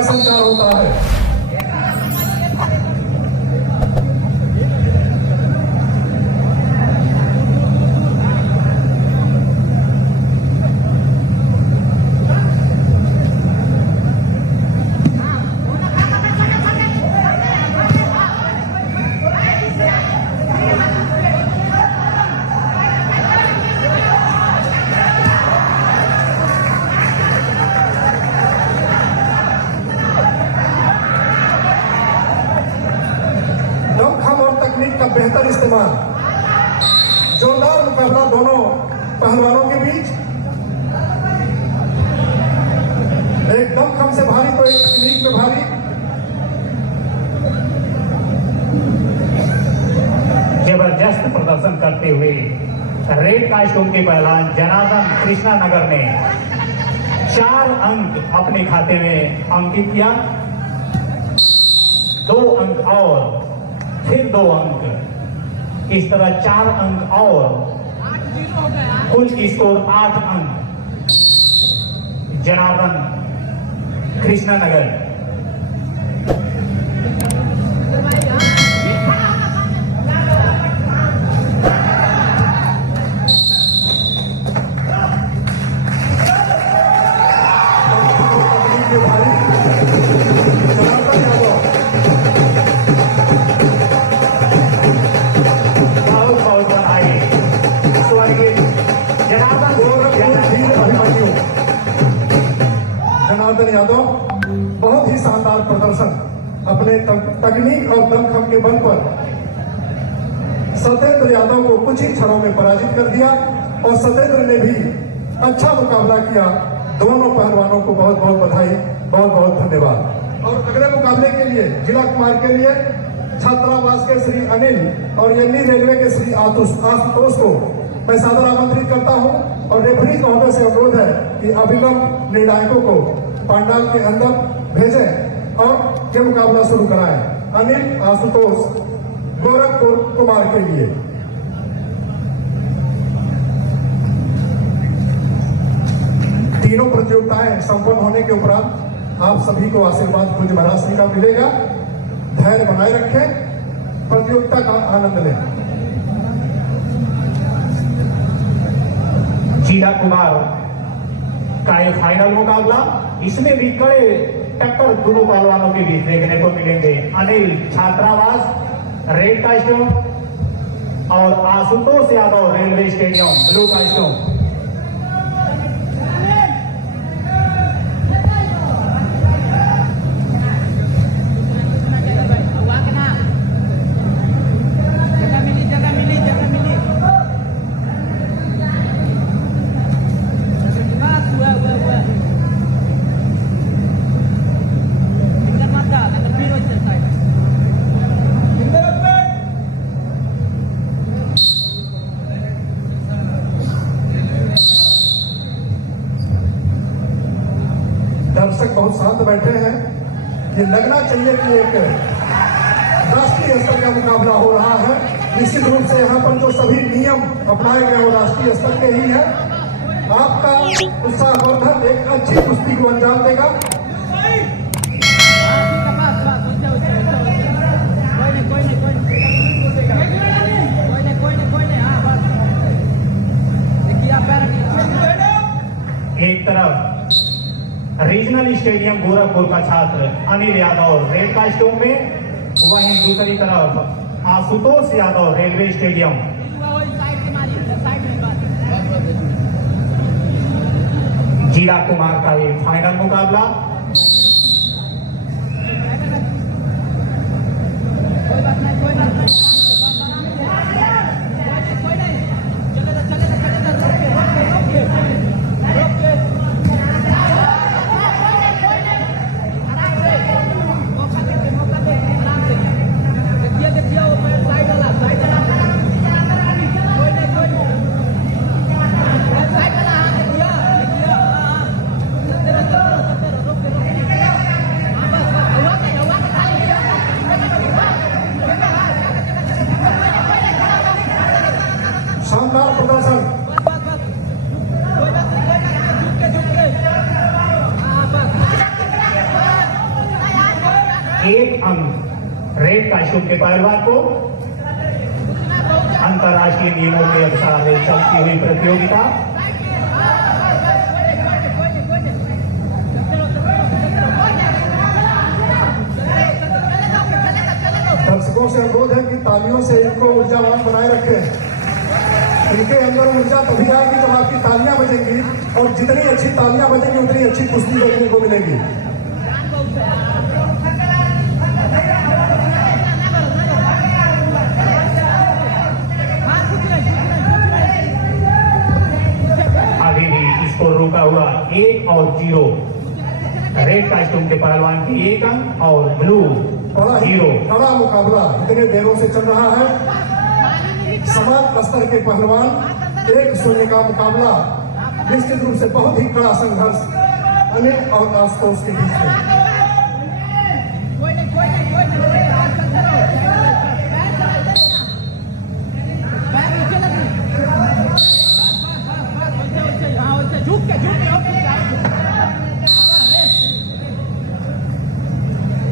का संचार होता है। का बेहतर इस्तेमाल, जोरदार मुकाबला दोनों पहलवानों के बीच, एक दमखम से भारी तो एक तकनीक में भारी। जबरदस्त प्रदर्शन करते हुए रेड कास्ट्यूम के पहलवान जनार्दन कृष्णा नगर ने 4 अंक अपने खाते में अंकित किया। 2 अंक और फिर 2 अंक, इस तरह 4 अंक और कुल स्कोर 8 अंक जनार्दन कृष्णा नगर। जनार्दन यादव बहुत ही शानदार प्रदर्शन, अपने तकनीक और दमखम के बल पर सत्येंद्र यादव को कुछ ही क्षणों में पराजित कर दिया और सत्येंद्र ने भी अच्छा मुकाबला किया। दोनों पहलवानों को बहुत बहुत बधाई, बहुत बहुत धन्यवाद। और अगले मुकाबले के लिए जिला कुमार के लिए छात्रावास के श्री अनिल और यन्नी रेलवे के श्री आशुतोष को मैं सादर आमंत्रित करता हूं और रेफरी महोदय से अनुरोध है कि अविलंब निर्णायकों को पंडाल के अंदर भेजें और ये मुकाबला शुरू कराएं। अनिल आशुतोष गोरखपुर कुमार के लिए। तीनों प्रतियोगिताएं संपन्न होने के उपरांत आप सभी को आशीर्वाद पूज्य महाराज श्री का मिलेगा। धैर्य बनाए रखें, प्रतियोगिता का आनंद लें। जिला कुमार का ये फाइनल मुकाबला, इसमें भी कड़े टक्कर दोनों पहलवानों के बीच देखने को मिलेंगे। अनिल छात्रावास रेड कास्ट्यूम और Ashutosh Yadav railway stadium blue costume. दर्शक बहुत शांत बैठे हैं। ये लगना चाहिए कि एक राष्ट्रीय स्तर का मुकाबला हो रहा है। निश्चित रूप से यहाँ पर जो सभी नियम अपनाए गए वो राष्ट्रीय स्तर के ही है। आपका उत्साहवर्धन एक अच्छी कुश्ती को अंजाम देगा। एक तरफ रीजनल स्टेडियम गोरखपुर का छात्र अनिल यादव रेड कास्ट्यूम में, वहीं दूसरी तरफ आशुतोष यादव रेलवे स्टेडियम। जिला कुमार का ये फाइनल मुकाबला। 1 अंक रेड कास्ट्यूम के पहलवान को। अंतर्राष्ट्रीय नियमों के अनुसार चलती हुई प्रतियोगिता। दर्शकों से अनुरोध है कि तालियों से इनको ऊर्जावान बनाए रखें। इनके अंदर ऊर्जा तभी आएगी जब आपकी तालियां बजेंगी, और जितनी अच्छी तालियां बजेंगी उतनी अच्छी कुश्ती देखने को मिलेगी। अभी भी स्कोर रुका हुआ 1 और 0। रेड कास्ट्यूम के पहलवान की 1 अंक और ब्लू 0। बड़ा मुकाबला इतने देरों से चल रहा है। समान स्तर के पहलवान 1-0 का मुकाबला। निश्चित रूप से बहुत ही कड़ा संघर्ष अनिल और आशुतोष के बीच में।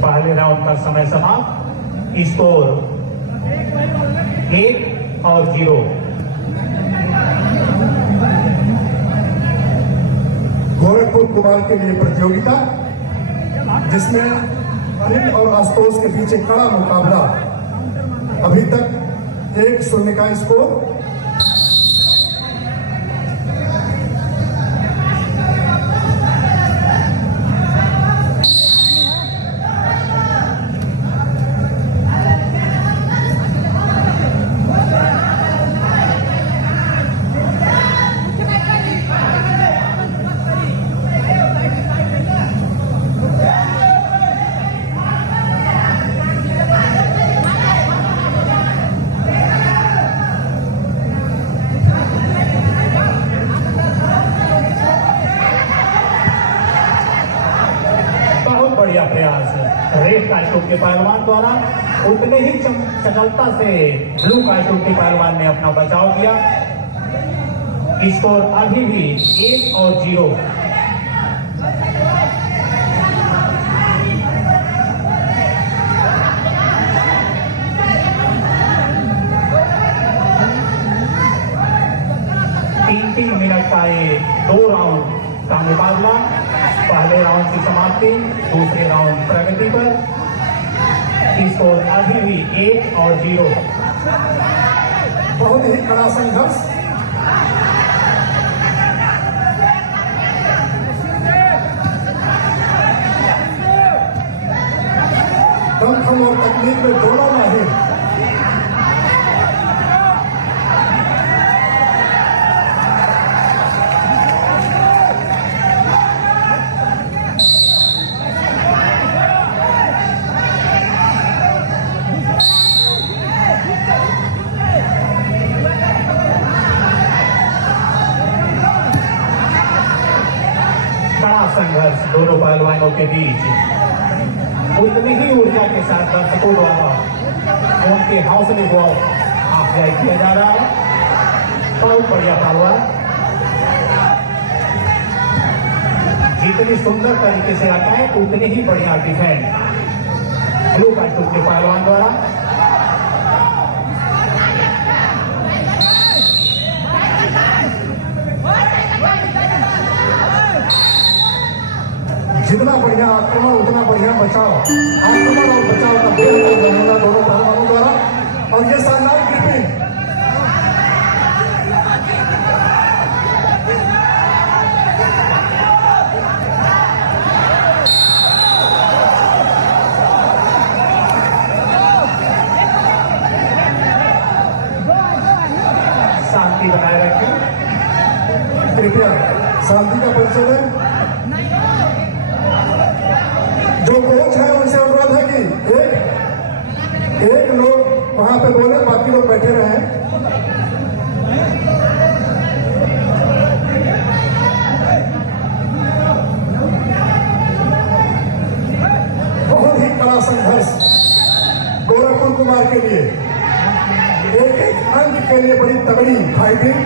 पहले राउंड का समय समाप्त। स्कोर 1 और 0। गोरखपुर कुमार के लिए प्रतियोगिता, जिसमें अनिल और आशुतोष के बीच एक कड़ा मुकाबला। अभी तक 1-0 का स्कोर। बढ़िया प्रयास रेड कास्ट्यूम के पहलवान द्वारा। उतने ही चंचलता से ब्लू कास्ट्यूम के पहलवान ने अपना बचाव किया। स्कोर अभी भी 1 और 0। तीन मिनट का ये 2 राउंड का मुकाबला। पहले राउंड की समाप्ति, दूसरे राउंड प्रगति पर। स्कोर अभी भी 1 और 0। बहुत ही कड़ा संघर्ष। दमखम और तकनीक में दोनों माहिर। संघर्ष दोनों पहलवानों के बीच। उतनी ही ऊर्जा के साथ दर्शकों द्वारा उनके हौसले को अफजाई किया जा रहा है। बहुत बढ़िया पहलवान, जितनी सुंदर तरीके से आता है उतनी ही बढ़िया डिफेंड ब्लू कास्ट्यूम के पहलवान द्वारा। जितना बढ़िया आक्रमण उतना बढ़िया बचाव। आक्रमण और बचाव का बेहतर नमूना दोनों पहलवानों द्वारा। और ये शानदार ग्रिपिंग। शांति बनाए रखें। कृपया शांति का परिचय दें। जो कोच है उनसे अनुरोध है कि एक लोग वहां पे बोले, बाकी लोग बैठे रहे। बहुत ही कड़ा संघर्ष गोरखपुर कुमार के लिए। एक अंक के लिए बड़ी तगड़ी फाइटिंग।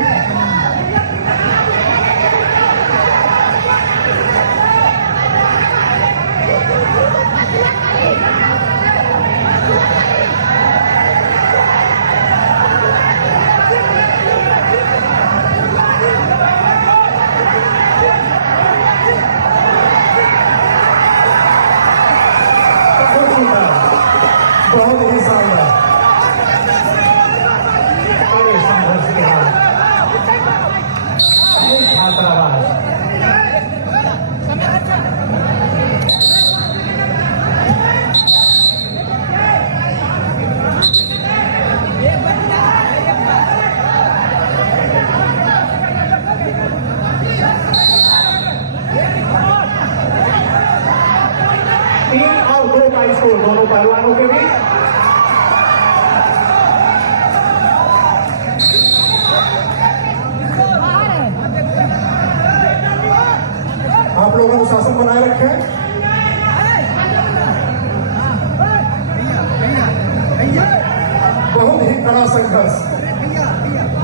बहुत ही कड़ा संघर्ष।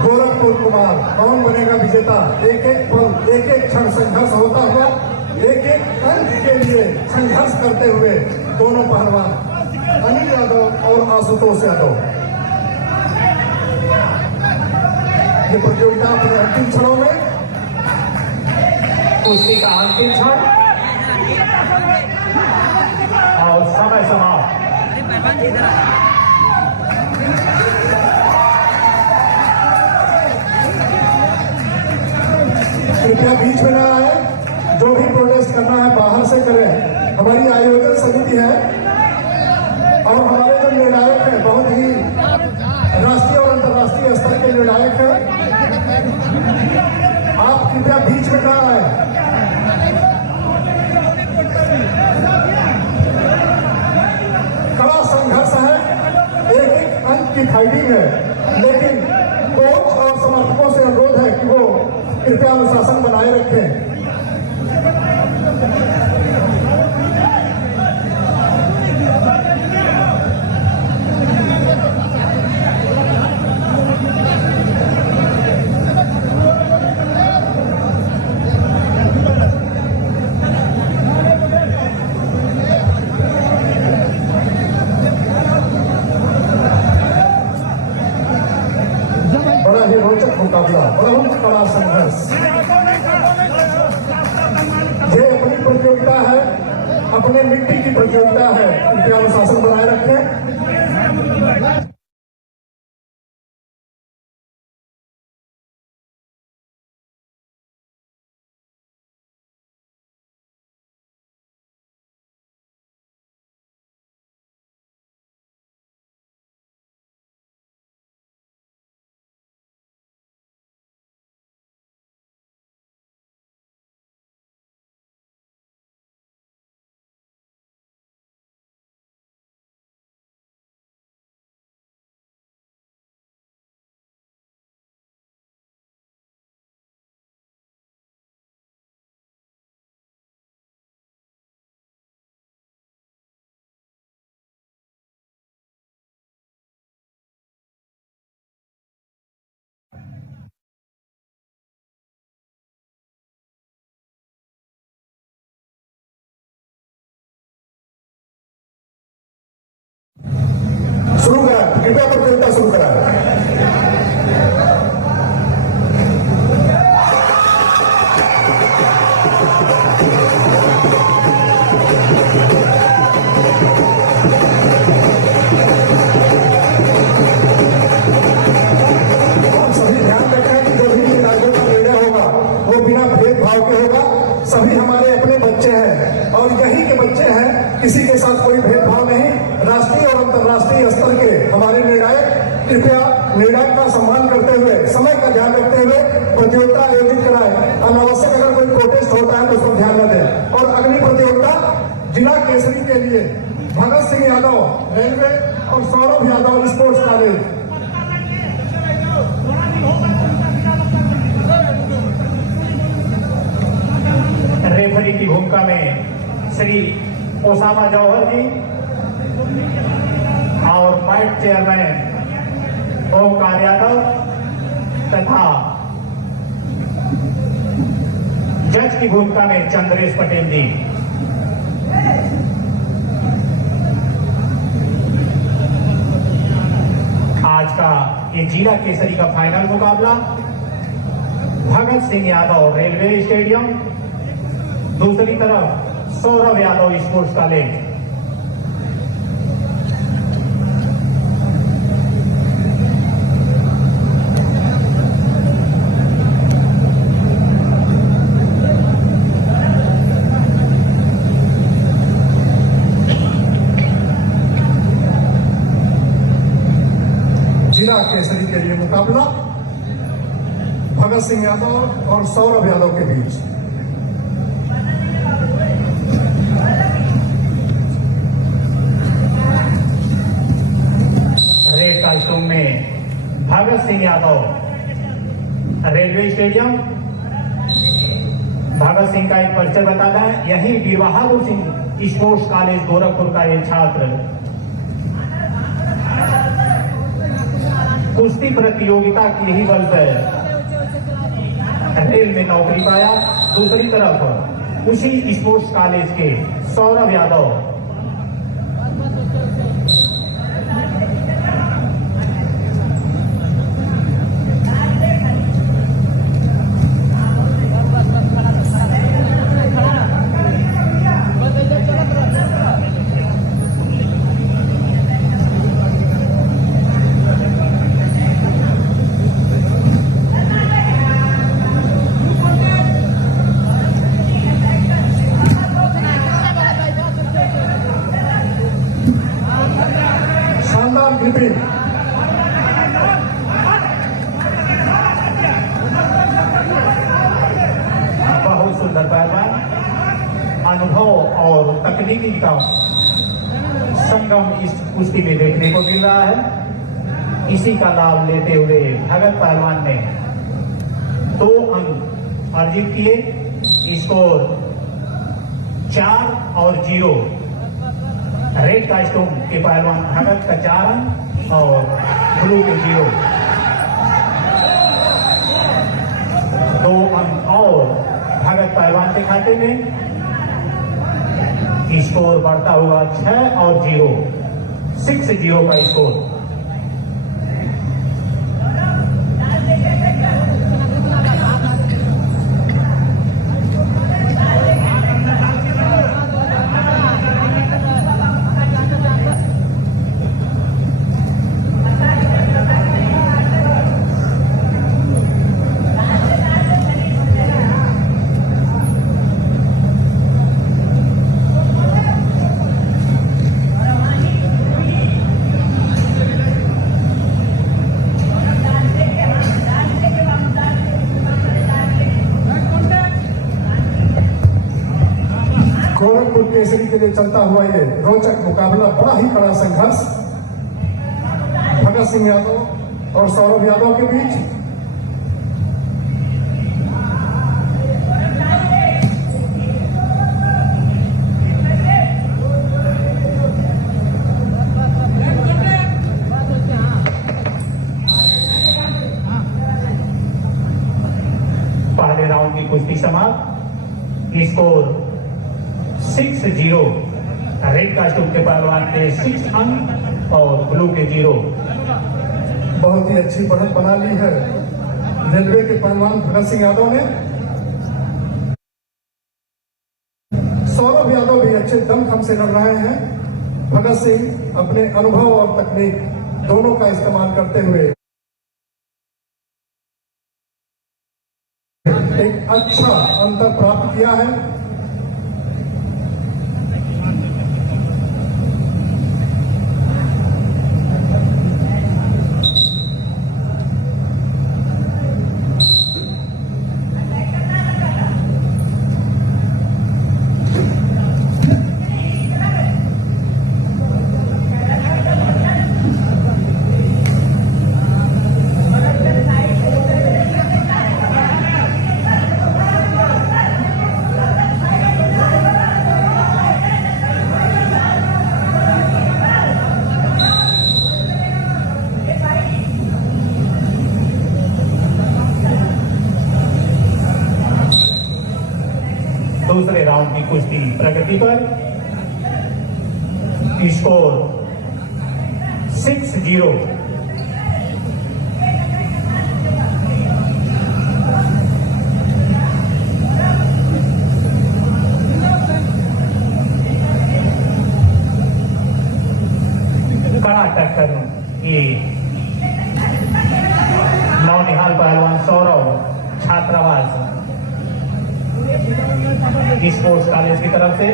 गोरखपुर कुमार कौन बनेगा विजेता? एक एक पल, एक एक क्षण संघर्ष होता हुआ, एक एक अंक के लिए संघर्ष करते हुए दोनों पहलवान अनिल यादव और आशुतोष यादव ये प्रतियोगिता अपने अंतिम क्षणों में, कुश्ती का अंतिम क्षण और समय समाप्त। कृपया बीच में ना आए, जो भी प्रोटेस्ट करना है बाहर से करें। हमारी आयोजन समिति है और हमारे जो निर्णायक हैं बहुत ही राष्ट्रीय और अंतर्राष्ट्रीय स्तर के निर्णायक हैं। आप कृपया बीच में ना आए। कड़ा संघर्ष है, एक एक अंक की फाइटिंग है, लेकिन कोच और समर्थकों से अनुरोध है कि वो कृपया अनुशासन बनाए रखें। बड़ा ही रोचक मुकाबला, बहुत कड़ा संघर्ष। ये अपनी प्रतियोगिता है, अपने मिट्टी की प्रतियोगिता है, कृपया अनुशासन बनाए रखें। शुरू करा, कृपया प्रतियोगिता शुरू करा। सभी ध्यान रखें कि जो भी निर्णायकों का निर्णय होगा वो बिना भेदभाव के होगा। सभी हमारे अपने बच्चे हैं और यही के बच्चे हैं, किसी के साथ कोई भेदभाव नहीं। राष्ट्रीय और अंतर्राष्ट्रीय स्तर के हमारे निर्णायक कृपया निर्णायक का सम्मान करते हुए, समय का ध्यान रखते हुए प्रतियोगिता आयोजित कराएं। अनावश्यक अगर कोई प्रोटेस्ट होता है तो उसको ध्यान न दें। और अगली प्रतियोगिता जिला केसरी के लिए भगत सिंह यादव रेलवे और Saurabh Yadav sports college. Referee की भूमिका में श्री ओसामा जौहर जी और वाइस चेयरमैन ओमकार यादव तथा जज की भूमिका में चंद्रेश पटेल जी। आज का ये जिला केसरी का फाइनल मुकाबला भगत सिंह यादव रेलवे स्टेडियम, दूसरी तरफ सौरभ यादव स्पोर्ट्स कॉलेज। जिला केसरी के लिए मुकाबला भगत सिंह यादव और सौरभ यादव के बीच। रेड कास्ट्यूम में भगत सिंह यादव रेलवे स्टेडियम। भगत सिंह का एक परिचय बता दें, यही वीर बहादुर सिंह स्पोर्ट्स कॉलेज गोरखपुर का ये छात्र कुश्ती प्रतियोगिता की ही बल पर रेल में नौकरी पाया। दूसरी तरफ उसी स्पोर्ट्स कॉलेज के सौरभ यादव शानदार ग्रिपिंग, बहुत सुंदर पहलवान। अनुभव और तकनीकी का संगम इस कुश्ती में देखने को मिल रहा है। इसी का लाभ लेते हुए भगत पहलवान ने 2 अंक अर्जित किए। स्कोर 4 और 0। रेड कास्टूम के पहलवान भगत का 4 अंक और ब्लू के 0। 2 अंक और भगत पहलवान के खाते में। स्कोर बढ़ता हुआ 6 और 0, 6-0 का स्कोर। गोरखपुर केसरी के लिए चलता हुआ ये रोचक मुकाबला, बड़ा ही कड़ा संघर्ष भगत सिंह यादव और सौरभ यादव के बीच। पहले राउंड की कुश्ती समाप्त। स्कोर 6-0। रेड कास्टूम के पहलवान के 6 अंक और ब्लू के 0। बहुत ही अच्छी बढ़त बना ली है रेलवे के पहलवान भगत सिंह यादव ने। सौरभ यादव भी अच्छे दमखम से लड़ रहे हैं। भगत सिंह अपने अनुभव और तकनीक दोनों का इस्तेमाल करते हुए एक अच्छा अंतर प्राप्त किया है। दूसरे राउंड की कुश्ती प्रगति पर। स्कोर 6-0। कड़ा टक्कर ये नौनिहाल पहलवान सौरभ छात्रावास स्पोर्ट्स कॉलेज की तरफ से।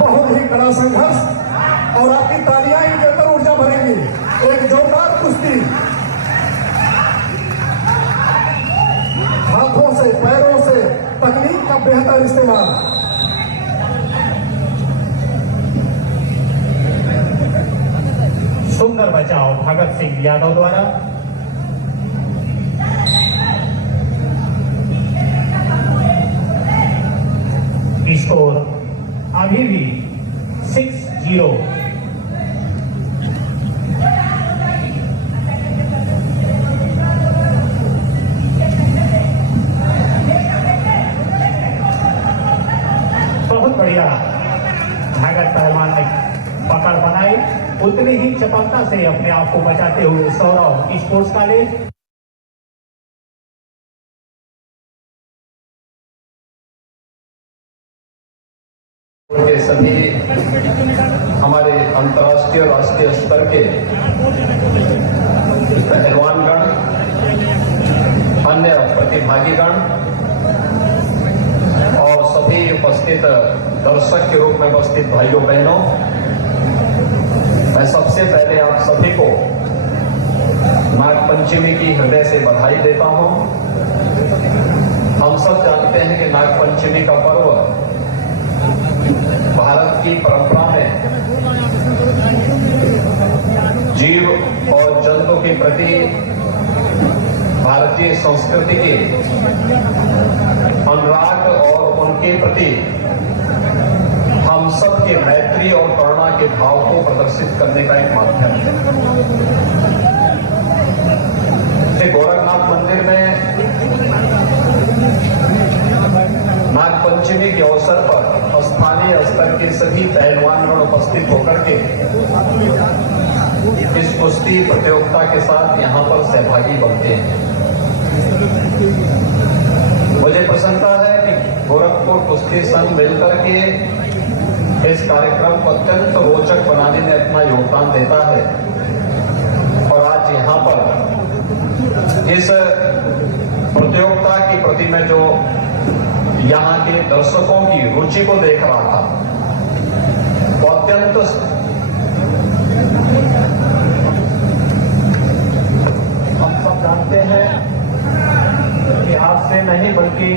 बहुत ही कड़ा संघर्ष और आपकी तालियां ही देकर ऊर्जा भरेंगी। एक जोरदार कुश्ती, हाथों से पैरों से तकनीक का बेहतर इस्तेमाल। सुंदर बचाव भगत सिंह यादव द्वारा। स्कोर अभी भी 6-0। बहुत बढ़िया भागत पहलवान ने पकड़ बनाई, उतनी ही चपलता से अपने आप को बचाते हुए सौरव स्पोर्ट्स कॉलेज। के सभी हमारे अंतर्राष्ट्रीय राष्ट्रीय स्तर के पहलवानगण, अन्य प्रतिभागीगण और सभी उपस्थित दर्शक के रूप में उपस्थित भाइयों बहनों, मैं सबसे पहले आप सभी को नागपंचमी की हृदय से बधाई देता हूं। हम सब जानते हैं कि नागपंचमी का पर्व भारत की परंपरा में जीव और जंतु के प्रति भारतीय संस्कृति के अनुराग और उनके प्रति हम सब के मैत्री और करुणा के भाव को प्रदर्शित करने का एक माध्यम है। गोरखनाथ मंदिर में नागपंचमी के अवसर पर स्थानीय स्तर के सभी पहलवानगण उपस्थित होकर के इस कुश्ती प्रतियोगिता के साथ यहां पर सहभागी बनते हैं। मुझे प्रसन्नता है कि गोरखपुर कुश्ती संघ मिलकर के इस कार्यक्रम को अत्यंत रोचक बनाने में अपना योगदान देता है और आज यहां पर इस प्रतियोगिता के प्रति में जो यहाँ के दर्शकों की रुचि को देख रहा था, वो अत्यंत हम सब जानते हैं कि आज से नहीं बल्कि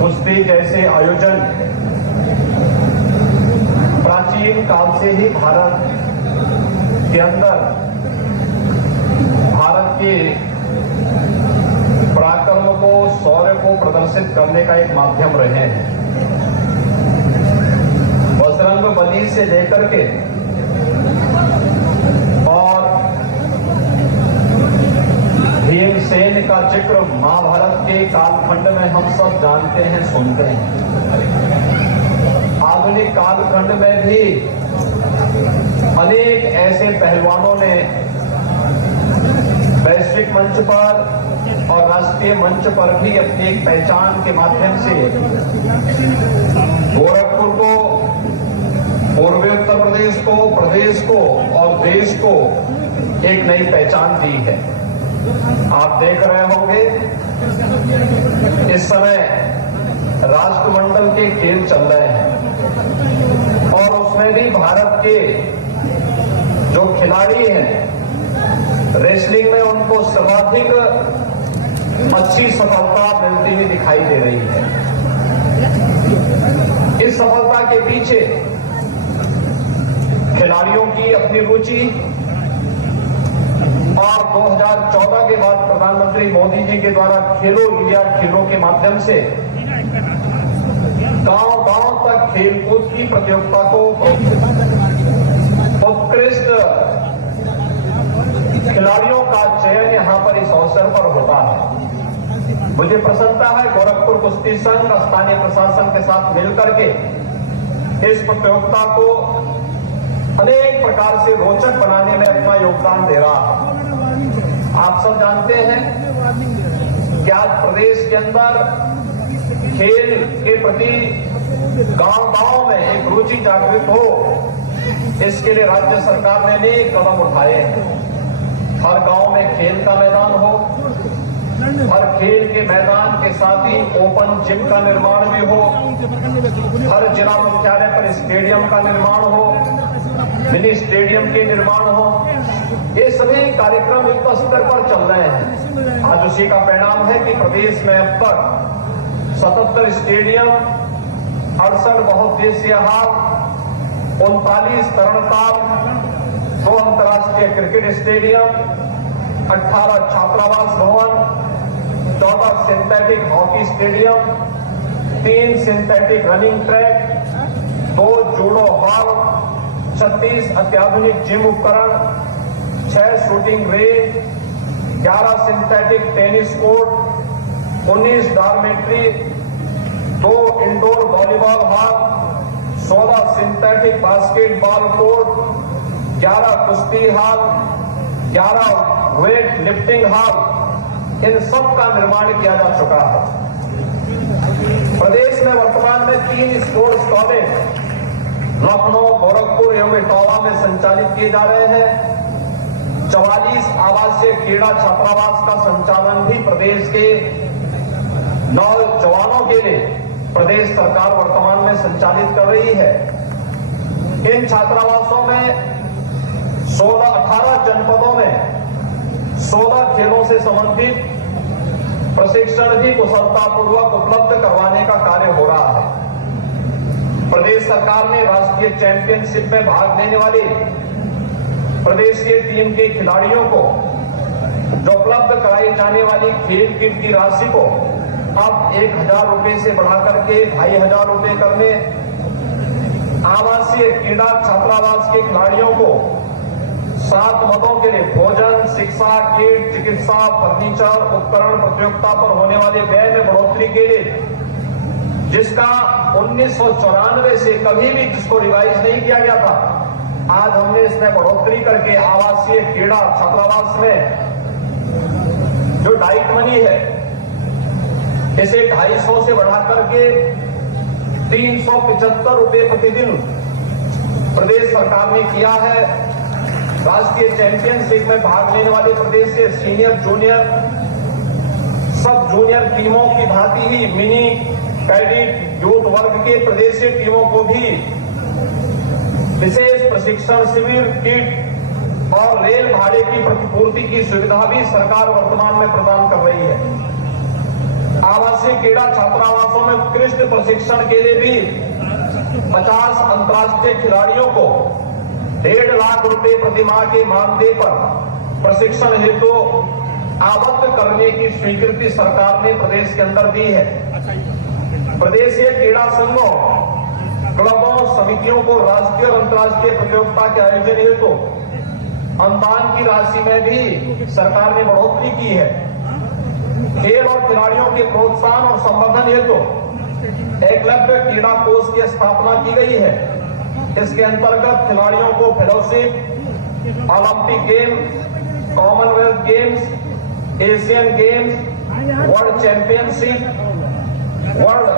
कुश्ती जैसे आयोजन प्राचीन काल से ही भारत के अंदर भारत के पराक्रम को, शौर्य को प्रदर्शित करने का एक माध्यम रहे हैं। बजरंग बली से लेकर के और भीमसेन का जिक्र महाभारत के कालखंड में हम सब जानते हैं, सुनते हैं। आधुनिक कालखंड में भी अनेक ऐसे पहलवानों ने वैश्विक मंच पर और राष्ट्रीय मंच पर भी अपनी एक पहचान के माध्यम से गोरखपुर को, पूर्वी उत्तर प्रदेश को, प्रदेश को और देश को एक नई पहचान दी है। आप देख रहे होंगे इस समय राष्ट्रमंडल के खेल चल रहे हैं और उसमें भी भारत के जो खिलाड़ी हैं रेसलिंग में उनको सर्वाधिक अच्छी सफलता मिलती हुई दिखाई दे रही है। इस सफलता के पीछे खिलाड़ियों की अपनी रुचि और 2014 के बाद प्रधानमंत्री मोदी जी के द्वारा खेलो इंडिया खेलों के माध्यम से गांव-गांव तक खेलकूद की प्रतियोगिता को उत्कृष्ट खिलाड़ियों का चयन यहां पर इस अवसर पर होता है। मुझे प्रसन्नता है गोरखपुर कुश्ती संघ स्थानीय प्रशासन के साथ मिलकर के इस प्रतियोगिता को अनेक प्रकार से रोचक बनाने में अपना योगदान दे रहा है। आप सब जानते हैं कि आज प्रदेश के अंदर खेल के प्रति गांव-गांव में एक रुचि जागृत हो, इसके लिए राज्य सरकार ने अनेक कदम उठाए हैं। हर गांव में खेल का मैदान हो, हर खेल के मैदान के साथ ही ओपन जिम का निर्माण भी हो, हर जिला मुख्यालय पर स्टेडियम का निर्माण हो, मिनी स्टेडियम के निर्माण हो। ये सभी कार्यक्रम युद्ध स्तर पर चल रहे हैं। आज उसी का परिणाम है कि प्रदेश में अब तक 77 स्टेडियम, 68 बहुउद्देशीय हाल, 39 तरणताल, 2 अंतर्राष्ट्रीय क्रिकेट स्टेडियम, 18 छात्रावास भवन, 14 synthetic hockey stadium, 3 synthetic running track, 2 judo hall, 36 अत्याधुनिक जिम उपकरण, 6 shooting range, 11 synthetic tennis court, 19 dormitory, 2 indoor volleyball hall, 16 synthetic basketball court, 11 कुश्ती हॉल, 11 वेट लिफ्टिंग हॉल, इन सब का निर्माण किया जा चुका है। प्रदेश में वर्तमान में 3 स्पोर्ट्स कॉलेज लखनऊ, गोरखपुर एवं इटावा में संचालित किए जा रहे हैं। 44 आवासीय क्रीड़ा छात्रावास का संचालन भी प्रदेश के नौजवानों के लिए प्रदेश सरकार वर्तमान में संचालित कर रही है। इन छात्रावासों में 18 जनपदों में 16 खेलों से संबंधित प्रशिक्षण भी कुशलतापूर्वक उपलब्ध करवाने का कार्य हो रहा है। प्रदेश सरकार ने राष्ट्रीय चैंपियनशिप में भाग लेने वाले प्रदेश के टीम के खिलाड़ियों को जो उपलब्ध कराई जाने वाली खेल किट की राशि को अब 1,000 रुपए से बढ़ाकर के 2,500 रुपए करने, आवासीय क्रीड़ा छात्रावास के खिलाड़ियों को 7 मदों के लिए भोजन, शिक्षा, किट, चिकित्सा, फर्नीचर, उपकरण प्रतियोगिता पर होने वाले व्यय में बढ़ोतरी के लिए, जिसका 1994 से कभी भी जिसको रिवाइज नहीं किया गया था, आज हमने इसमें बढ़ोतरी करके आवासीय क्रीड़ा छात्रावास में जो डाइट मनी है इसे 250 से बढ़ाकर के 375 रुपए प्रतिदिन प्रदेश सरकार ने किया है। राष्ट्रीय चैंपियनशिप में भाग लेने वाले प्रदेश के सीनियर, जूनियर, सब जूनियर टीमों की भांति ही मिनी, कैडेट, यूथ वर्ग के प्रदेशीय टीमों को भी विशेष प्रशिक्षण शिविर, किट और रेल भाड़े की प्रतिपूर्ति की सुविधा भी सरकार वर्तमान में प्रदान कर रही है। आवासीय क्रीड़ा छात्रावासों में उत्कृष्ट प्रशिक्षण के लिए भी 50 अंतर्राष्ट्रीय खिलाड़ियों को 1.5 लाख रुपए प्रति माह के मानदेय पर प्रशिक्षण हेतु आबद्ध करने की स्वीकृति सरकार ने प्रदेश के अंदर दी है। प्रदेशीय क्रीड़ा संघों, क्लबों, समितियों को राष्ट्रीय और अंतर्राष्ट्रीय प्रतियोगिता के आयोजन हेतु अनुदान की राशि में भी सरकार ने बढ़ोतरी की है। खेल और खिलाड़ियों के प्रोत्साहन और संवर्धन हेतु एकलव्य क्रीड़ा कोष की स्थापना की गई है। इसके अंतर्गत खिलाड़ियों को fellowship, Olympic games, Commonwealth games, Asian games, world championship, world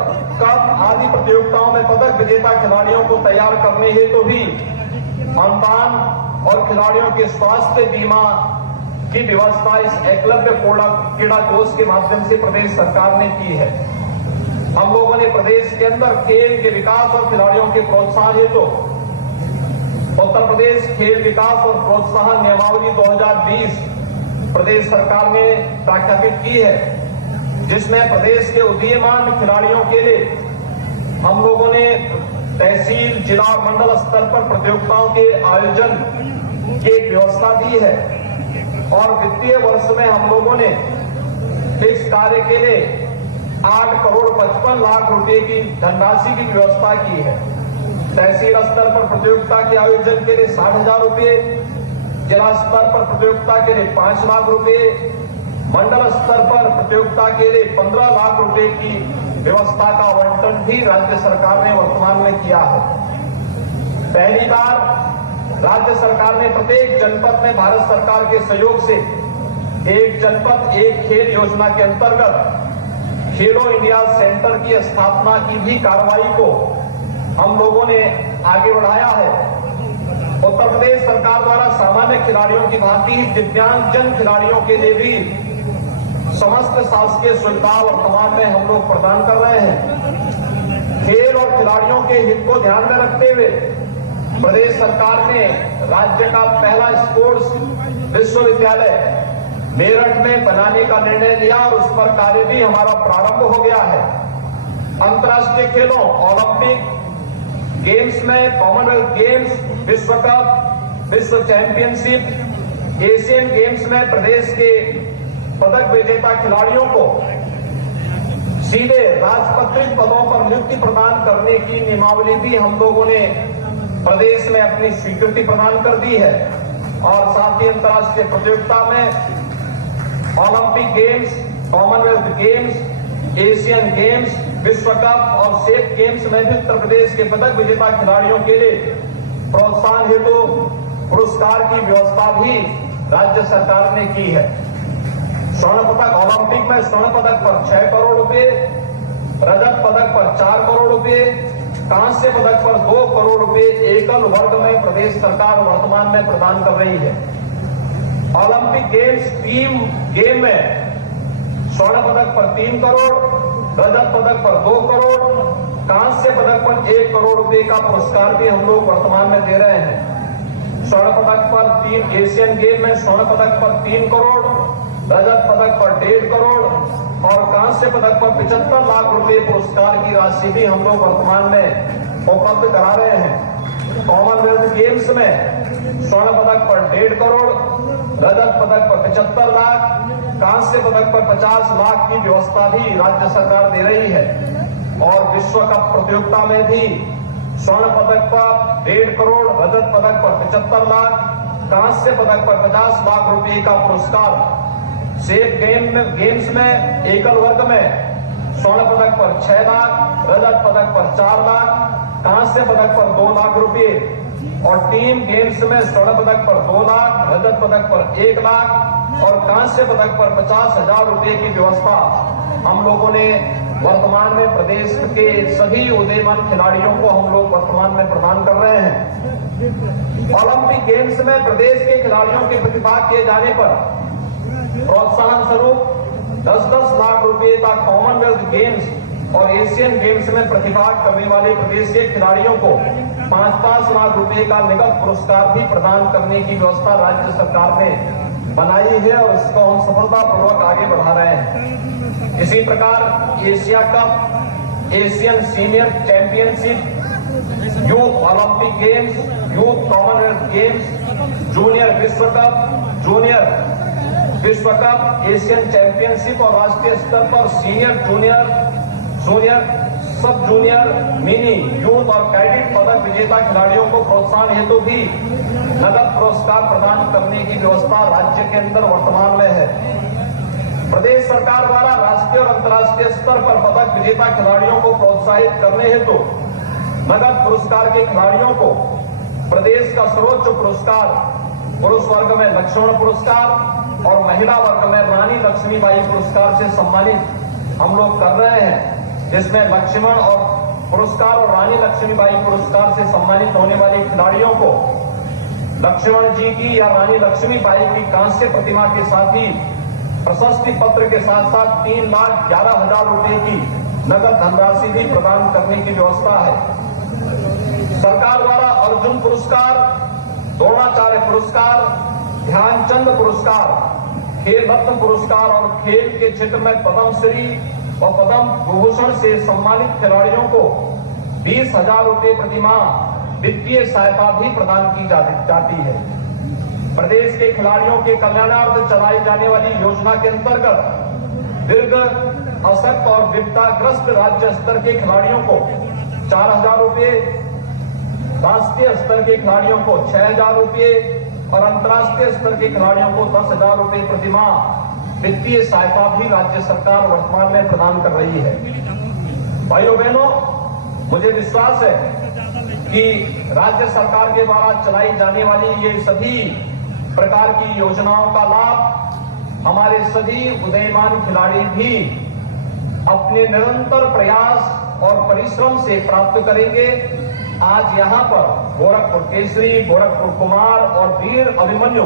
cup आदि प्रतियोगिताओं में पदक विजेता खिलाड़ियों को तैयार करने हेतु भी अनुदान और खिलाड़ियों के स्वास्थ्य बीमा की व्यवस्था इस एकलव्य क्रीड़ा कोष के माध्यम से प्रदेश सरकार ने की है। हम लोगों ने प्रदेश के अंदर खेल के विकास और खिलाड़ियों के प्रोत्साहन हेतु उत्तर प्रदेश खेल विकास और प्रोत्साहन नियमावली 2020 प्रदेश सरकार ने प्रख्यापित की है, जिसमें प्रदेश के उदीयमान खिलाड़ियों के लिए हम लोगों ने तहसील, जिला और मंडल स्तर पर प्रतियोगिताओं के आयोजन की एक व्यवस्था दी है और वित्तीय वर्ष में हम लोगों ने इस कार्य के लिए 8 करोड़ 55 लाख रुपए की धनराशि की व्यवस्था की है। तहसील स्तर पर प्रतियोगिता के आयोजन के लिए 60,000 रुपए, जिला स्तर पर प्रतियोगिता के लिए 5 लाख रुपए, मंडल स्तर पर प्रतियोगिता के लिए 15 लाख रुपए की व्यवस्था का आवंटन भी राज्य सरकार ने वर्तमान में किया है। पहली बार राज्य सरकार ने प्रत्येक जनपद में भारत सरकार के सहयोग से एक जनपद एक खेल योजना के अंतर्गत खेलो इंडिया सेंटर की स्थापना की भी कार्रवाई को हम लोगों ने आगे बढ़ाया है। उत्तर प्रदेश सरकार द्वारा सामान्य खिलाड़ियों की भांति ही दिव्यांगजन खिलाड़ियों के लिए भी समस्त शासकीय सुविधा वर्तमान में हम लोग प्रदान कर रहे हैं। खेल और खिलाड़ियों के हित को ध्यान में रखते हुए प्रदेश सरकार ने राज्य का पहला स्पोर्ट्स विश्वविद्यालय मेरठ में बनाने का निर्णय लिया और उस पर कार्य भी हमारा प्रारंभ हो गया है। अंतर्राष्ट्रीय खेलों, ओलंपिक गेम्स में, कॉमनवेल्थ गेम्स, विश्व कप, विश्व चैंपियनशिप, एशियन गेम्स में प्रदेश के पदक विजेता खिलाड़ियों को सीधे राजपत्रित पदों पर नियुक्ति प्रदान करने की नियमावली भी हम लोगों ने प्रदेश में अपनी स्वीकृति प्रदान कर दी है और साथ ही अंतर्राष्ट्रीय प्रतियोगिता में Olympic games, Commonwealth games, Asian games, विश्व कप और सेफ गेम्स में भी उत्तर प्रदेश के पदक विजेता खिलाड़ियों के लिए प्रोत्साहन हेतु पुरस्कार की व्यवस्था भी राज्य सरकार ने की है। स्वर्ण पदक ओलंपिक में स्वर्ण पदक पर 6 करोड़ रुपए, रजत पदक पर 4 करोड़ रुपए, कांस्य पदक पर 2 करोड़ रुपए एकल वर्ग में प्रदेश सरकार वर्तमान में प्रदान कर रही है। ओलंपिक गेम्स टीम गेम में स्वर्ण पदक पर 3 करोड़, रजत पदक पर 2 करोड़, कांस्य पदक पर 1 करोड़ रुपए का पुरस्कार भी हम लोग वर्तमान में दे रहे हैं। स्वर्ण पदक पर 3, एशियन गेम में स्वर्ण पदक पर 3 करोड़, रजत पदक पर 1.5 करोड़ और कांस्य पदक पर 75 लाख रुपए पुरस्कार की राशि भी हम लोग वर्तमान में उपलब्ध करा रहे हैं। कॉमनवेल्थ गेम्स में स्वर्ण पदक पर 1.5 करोड़, रजत पदक पर 75 लाख, कांस्य पदक पर 50 लाख की व्यवस्था भी राज्य सरकार दे रही है और विश्व कप प्रतियोगिता में भी स्वर्ण पदक पर 1.5 करोड़, रजत पदक पर 75 लाख, कांस्य पदक पर 50 लाख रुपए का पुरस्कार, सेफ गेम्स में एकल वर्ग में स्वर्ण पदक पर 6 लाख, रजत पदक पर 4 लाख, कांस्य पदक पर 2 लाख रुपए और टीम गेम्स में स्वर्ण पदक पर 2 लाख, रजत पदक पर 1 लाख और कांस्य पदक पर 50,000 रुपए की व्यवस्था हम लोगों ने वर्तमान में प्रदेश के सभी उदीयमान खिलाड़ियों को हम लोग वर्तमान में प्रदान कर रहे हैं। ओलंपिक गेम्स में प्रदेश के खिलाड़ियों के प्रतिभाग किए जाने पर प्रोत्साहन स्वरूप 10-10 लाख रुपए का कॉमनवेल्थ गेम्स और एशियन गेम्स में प्रतिभाग करने वाले प्रदेश के खिलाड़ियों को 5-5 लाख रुपए का नगद पुरस्कार भी प्रदान करने की व्यवस्था राज्य सरकार ने बनाई है और इसको हम सफलतापूर्वक आगे बढ़ा रहे हैं। इसी प्रकार Asia cup, Asian senior championship, youth Olympic games, youth Commonwealth games, junior विश्व कप, जूनियर विश्व कप, एशियन चैंपियनशिप और राष्ट्रीय स्तर पर सीनियर, जूनियर, सब जूनियर, मिनी, यूथ और कैडेट पदक विजेता खिलाड़ियों को प्रोत्साहन हेतु भी नगद पुरस्कार प्रदान करने की व्यवस्था राज्य के अंदर वर्तमान में है। प्रदेश सरकार द्वारा राष्ट्रीय और अंतर्राष्ट्रीय स्तर पर पदक विजेता खिलाड़ियों को प्रोत्साहित करने हेतु नगद पुरस्कार के खिलाड़ियों को प्रदेश का सर्वोच्च पुरस्कार पुरुष वर्ग में लक्ष्मण पुरस्कार और महिला वर्ग में रानी लक्ष्मीबाई पुरस्कार से सम्मानित हम लोग कर रहे हैं, जिसमें लक्ष्मण और पुरस्कार और रानी लक्ष्मीबाई पुरस्कार से सम्मानित होने वाले खिलाड़ियों को लक्ष्मण जी की या रानी लक्ष्मीबाई की कांस्य प्रतिमा के साथ ही प्रशस्ति पत्र के साथ साथ 3,11,000 रुपए की नगद धनराशि भी प्रदान करने की व्यवस्था है। सरकार द्वारा अर्जुन पुरस्कार, द्रोणाचार्य पुरस्कार, ध्यानचंद पुरस्कार, खेल रत्न पुरस्कार और खेल के क्षेत्र में पद्मश्री और पद्म विभूषण से सम्मानित खिलाड़ियों को 20,000 रुपए प्रतिमाह वित्तीय सहायता भी प्रदान की जाती है। प्रदेश के खिलाड़ियों के कल्याणार्थ चलाई जाने वाली योजना के अंतर्गत दीर्घ अशक्त और विपदाग्रस्त राज्य स्तर के खिलाड़ियों को 4,000 रुपए, राष्ट्रीय स्तर के खिलाड़ियों को 6,000 रुपए और अंतर्राष्ट्रीय स्तर के खिलाड़ियों को 10,000 रुपए प्रतिमाह वित्तीय सहायता भी राज्य सरकार वर्तमान में प्रदान कर रही है। भाइयों बहनों, मुझे विश्वास है कि राज्य सरकार के द्वारा चलाई जाने वाली ये सभी प्रकार की योजनाओं का लाभ हमारे सभी उदीयमान खिलाड़ी भी अपने निरंतर प्रयास और परिश्रम से प्राप्त करेंगे। आज यहाँ पर गोरखपुर केसरी, गोरखपुर कुमार और वीर अभिमन्यु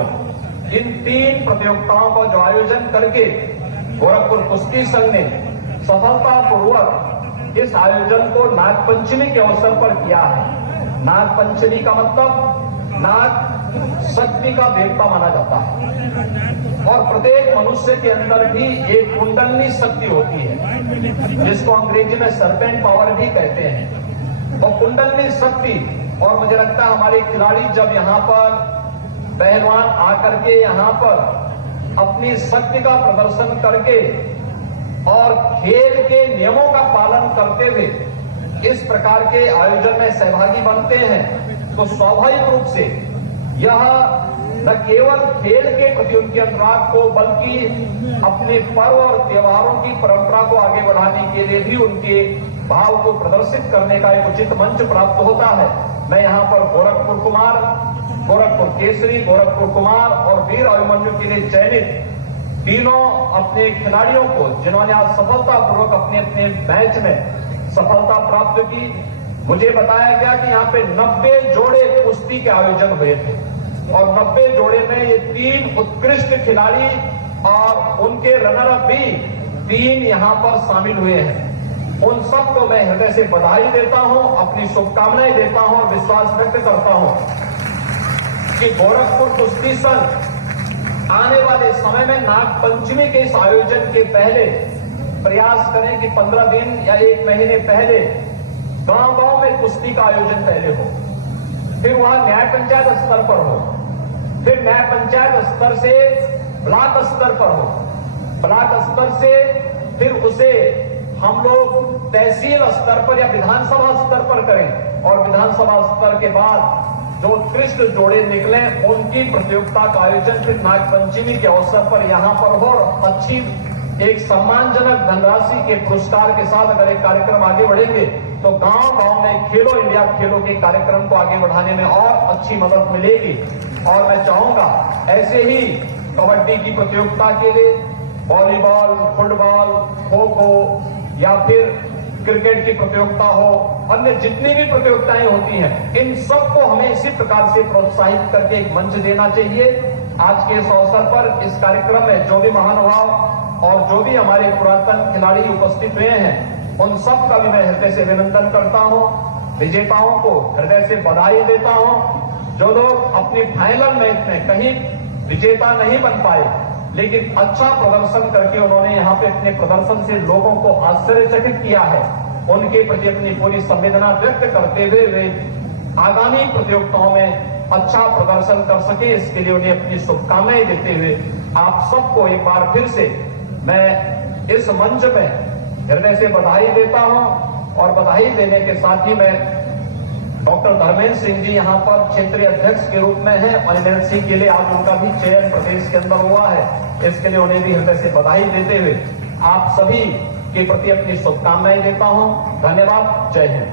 इन 3 प्रतियोगिताओं का जो आयोजन करके गोरखपुर कुश्ती संघ ने सफलतापूर्वक इस आयोजन को नागपंचमी के अवसर पर किया है। नागपंचमी का मतलब नाग शक्ति का देवता माना जाता है और प्रत्येक मनुष्य के अंदर भी एक कुंडलनी शक्ति होती है, जिसको अंग्रेजी में सर्पेंट पावर भी कहते हैं। और कुंडलनी शक्ति, और मुझे लगता है हमारे खिलाड़ी जब यहाँ पर पहलवान आकर के यहाँ पर अपनी शक्ति का प्रदर्शन करके और खेल के नियमों का पालन करते हुए इस प्रकार के आयोजन में सहभागी बनते हैं तो स्वाभाविक रूप से यह न केवल खेल के प्रति उनके अनुराग को बल्कि अपने पर्व और त्योहारों की परंपरा को आगे बढ़ाने के लिए भी उनके भाव को प्रदर्शित करने का एक उचित मंच प्राप्त होता है। मैं यहाँ पर गोरखपुर कुमार, गोरखपुर केसरी, गोरखपुर कुमार और वीर अभिमन्यु के लिए चयनित तीनों अपने खिलाड़ियों को, जिन्होंने आज सफलतापूर्वक अपने अपने मैच में सफलता प्राप्त की, मुझे बताया गया कि यहाँ पे 90 जोड़े कुश्ती के आयोजन हुए थे और 90 जोड़े में ये 3 उत्कृष्ट खिलाड़ी और उनके रनर अप भी 3 यहाँ पर शामिल हुए हैं। उन सबको मैं हृदय से बधाई देता हूं, अपनी शुभकामनाएं देता हूं और विश्वास व्यक्त करता हूं कि गोरखपुर कुश्ती संघ आने वाले समय में नाग पंचमी के इस आयोजन के पहले प्रयास करें कि 15 दिन या 1 महीने पहले गांव-गांव में कुश्ती का आयोजन पहले हो, फिर वहां न्याय पंचायत स्तर पर हो, फिर न्याय पंचायत स्तर से ब्लॉक स्तर पर हो, ब्लॉक स्तर से फिर उसे हम लोग तहसील स्तर पर या विधानसभा स्तर पर करें और विधानसभा स्तर के बाद जो उत्कृष्ट जोड़े निकले उनकी प्रतियोगिता का आयोजन फिर नागपंचमी के अवसर पर यहां पर हो और अच्छी एक सम्मानजनक धनराशि के पुरस्कार के साथ अगर एक कार्यक्रम आगे बढ़ेंगे तो गांव-गांव में खेलो इंडिया खेलों के कार्यक्रम को आगे बढ़ाने में और अच्छी मदद मिलेगी। और मैं चाहूंगा ऐसे ही कबड्डी की प्रतियोगिता के लिए, वॉलीबॉल, फुटबॉल, खो खो या फिर क्रिकेट की प्रतियोगिता हो, अन्य जितनी भी प्रतियोगिताएं होती हैं, इन सबको हमें इसी प्रकार से प्रोत्साहित करके एक मंच देना चाहिए। आज के इस अवसर पर इस कार्यक्रम में जो भी महानुभाव और जो भी हमारे पुरातन खिलाड़ी उपस्थित हुए हैं उन सब का भी मैं हृदय से अभिनंदन करता हूं। विजेताओं को हृदय से बधाई देता हूं। जो लोग अपनी फाइनल मैच में कहीं विजेता नहीं बन पाए लेकिन अच्छा प्रदर्शन करके उन्होंने यहाँ पे अपने प्रदर्शन से लोगों को आश्चर्यचकित किया है, उनके प्रति अपनी पूरी संवेदना व्यक्त करते हुए वे आगामी प्रतियोगिताओं में अच्छा प्रदर्शन कर सके, इसके लिए उन्हें अपनी शुभकामनाएं देते हुए आप सबको एक बार फिर से मैं इस मंच में हृदय से बधाई देता हूं। और बधाई देने के साथ ही मैं डॉक्टर धर्मेंद्र सिंह जी यहाँ पर क्षेत्रीय अध्यक्ष के रूप में हैं और एनएलसी के लिए आज उनका भी चयन प्रदेश के अंदर हुआ है, इसके लिए उन्हें भी हृदय से बधाई देते हुए आप सभी के प्रति अपनी शुभकामनाएं देता हूं। धन्यवाद। जय हिंद।